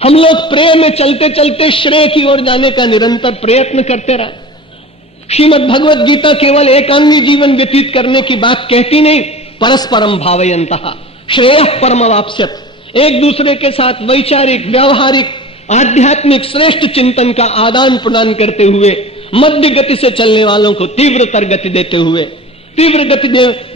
हम लोग प्रेम में चलते चलते श्रेय की ओर जाने का निरंतर प्रयत्न करते रहे। श्रीमद् भगवत गीता केवल एकांगी जीवन व्यतीत करने की बात कहती नहीं, परस्परम भावयन्तः श्रेयः परमवाप्स्यत्। एक दूसरे के साथ वैचारिक, व्यवहारिक, आध्यात्मिक श्रेष्ठ चिंतन का आदान प्रदान करते हुए, मध्य गति से चलने वालों को तीव्रतर गति देते हुए, तीव्र गति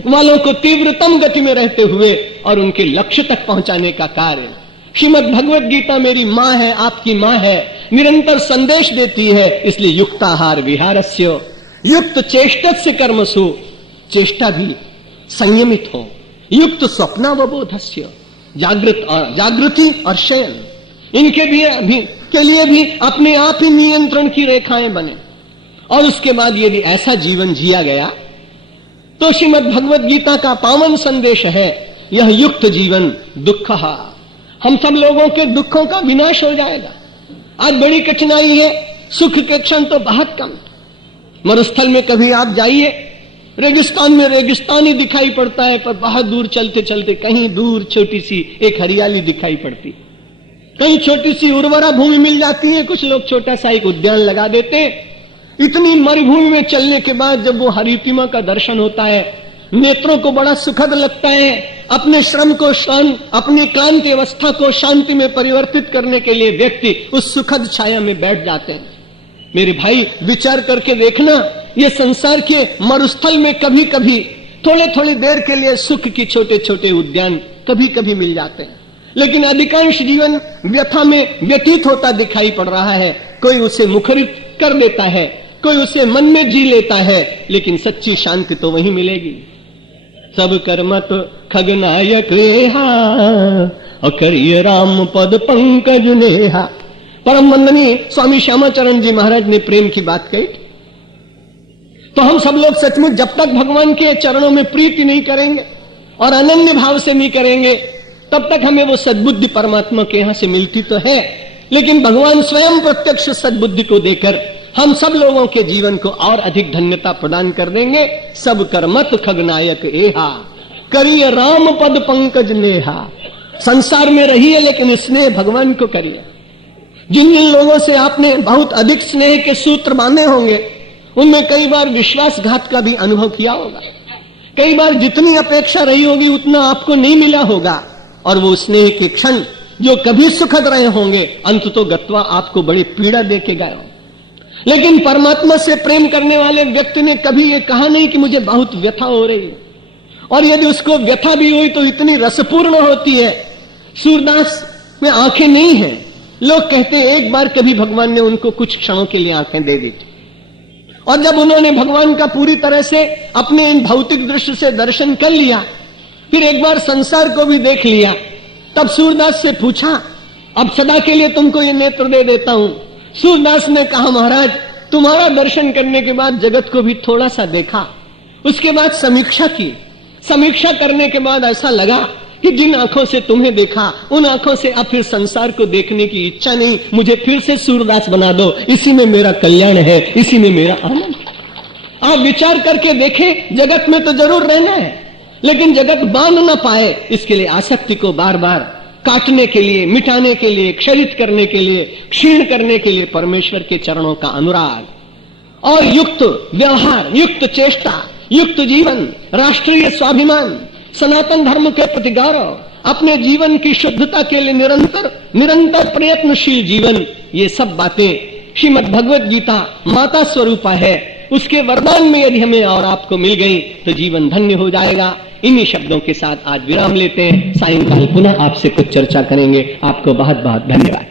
वालों को तीव्रतम गति में रहते हुए और उनके लक्ष्य तक पहुंचाने का कार्य। श्रीमद् भगवत गीता मेरी मां है, आपकी मां है, निरंतर संदेश देती है। इसलिए युक्ताहार विहारस्य युक्त चेष्टस्य कर्मसु, चेष्टा भी संयमित हो, युक्त स्वप्नावबोधस्य जागृति और शयन, इनके भी के लिए भी अपने आप ही नियंत्रण की रेखाएं बने। और उसके बाद यदि ऐसा जीवन जिया गया तो श्रीमद् भगवत गीता का पावन संदेश है, यह युक्त जीवन दुख, हम सब लोगों के दुखों का विनाश हो जाएगा। आज बड़ी कठिनाई है, सुख के क्षण तो बहुत कम। मरुस्थल में कभी आप जाइए, रेगिस्तान में रेगिस्तान ही दिखाई पड़ता है, पर बहुत दूर चलते चलते कहीं दूर छोटी सी एक हरियाली दिखाई पड़ती, कहीं छोटी सी उर्वरा भूमि मिल जाती है, कुछ लोग छोटा सा एक उद्यान लगा देते हैं। इतनी मरुभूमि में चलने के बाद जब वो हरितिमा का दर्शन होता है, नेत्रों को बड़ा सुखद लगता है। अपने श्रम को अपनी क्लांति अवस्था को शांति में परिवर्तित करने के लिए व्यक्ति उस सुखद छाया में बैठ जाते हैं। मेरे भाई, विचार करके देखना, ये संसार के मरुस्थल में कभी कभी थोड़े थोड़ी देर के लिए सुख की छोटे छोटे उद्यान कभी कभी मिल जाते हैं, लेकिन अधिकांश जीवन व्यथा में व्यतीत होता दिखाई पड़ रहा है। कोई उसे मुखरित कर देता है, कोई उसे मन में जी लेता है, लेकिन सच्ची शांति तो वहीं मिलेगी। सब कर्मत खगनायक रेहा और करिए राम पद पंकज नेहा। परम वंदनीय स्वामी श्यामाचरण जी महाराज ने प्रेम की बात कही। तो हम सब लोग सचमुच जब तक भगवान के चरणों में प्रीति नहीं करेंगे और अनन्य भाव से नहीं करेंगे, तब तक हमें वो सद्बुद्धि परमात्मा के यहां से मिलती तो है, लेकिन भगवान स्वयं प्रत्यक्ष सद्बुद्धि को देकर हम सब लोगों के जीवन को और अधिक धन्यता प्रदान कर देंगे। सब कर्मत खगनायक एहा करिए राम पद पंकज नेहा। संसार में रहिए लेकिन स्नेह भगवान को करिए। जिन जिन लोगों से आपने बहुत अधिक स्नेह के सूत्र बांधे होंगे, उनमें कई बार विश्वासघात का भी अनुभव किया होगा। कई बार जितनी अपेक्षा रही होगी उतना आपको नहीं मिला होगा, और वो स्नेह के क्षण जो कभी सुखद रहे होंगे, अंत तो गत्वा आपको बड़ी पीड़ा दे के गए हो। लेकिन परमात्मा से प्रेम करने वाले व्यक्ति ने कभी ये कहा नहीं कि मुझे बहुत व्यथा हो रही है, और यदि उसको व्यथा भी हुई तो इतनी रसपूर्ण होती है। सूरदास में आंखें नहीं है, लोग कहते हैं एक बार कभी भगवान ने उनको कुछ क्षणों के लिए आंखें दे दी थी, और जब उन्होंने भगवान का पूरी तरह से अपने इन भौतिक दृष्टि से दर्शन कर लिया, फिर एक बार संसार को भी देख लिया, तब सूरदास से पूछा, अब सदा के लिए तुमको ये नेत्र दे देता हूं। सूरदास ने कहा, महाराज तुम्हारा दर्शन करने के बाद जगत को भी थोड़ा सा देखा, उसके बाद समीक्षा की। समीक्षा करने के बाद ऐसा लगा कि जिन आंखों से तुम्हें देखा, उन आंखों से अब फिर संसार को देखने की इच्छा नहीं, मुझे फिर से सूरदास बना दो, इसी में मेरा कल्याण है, इसी में मेरा आनंद। आप विचार करके देखें, जगत में तो जरूर रहना है, लेकिन जगत बांध न पाए, इसके लिए आसक्ति को बार बार काटने के लिए, मिटाने के लिए, क्षरित करने के लिए, क्षीण करने के लिए परमेश्वर के चरणों का अनुराग और युक्त व्यवहार, युक्त चेष्टा, युक्त जीवन, राष्ट्रीय स्वाभिमान, सनातन धर्म के प्रति गौरव, अपने जीवन की शुद्धता के लिए निरंतर प्रयत्नशील जीवन, ये सब बातें श्रीमद् भगवत गीता माता स्वरूपा है। उसके वरदान में यदि हमें और आपको मिल गई तो जीवन धन्य हो जाएगा। इन्हीं शब्दों के साथ आज विराम लेते हैं। सायंकाल पुनः आपसे कुछ चर्चा करेंगे। आपको बहुत बहुत धन्यवाद।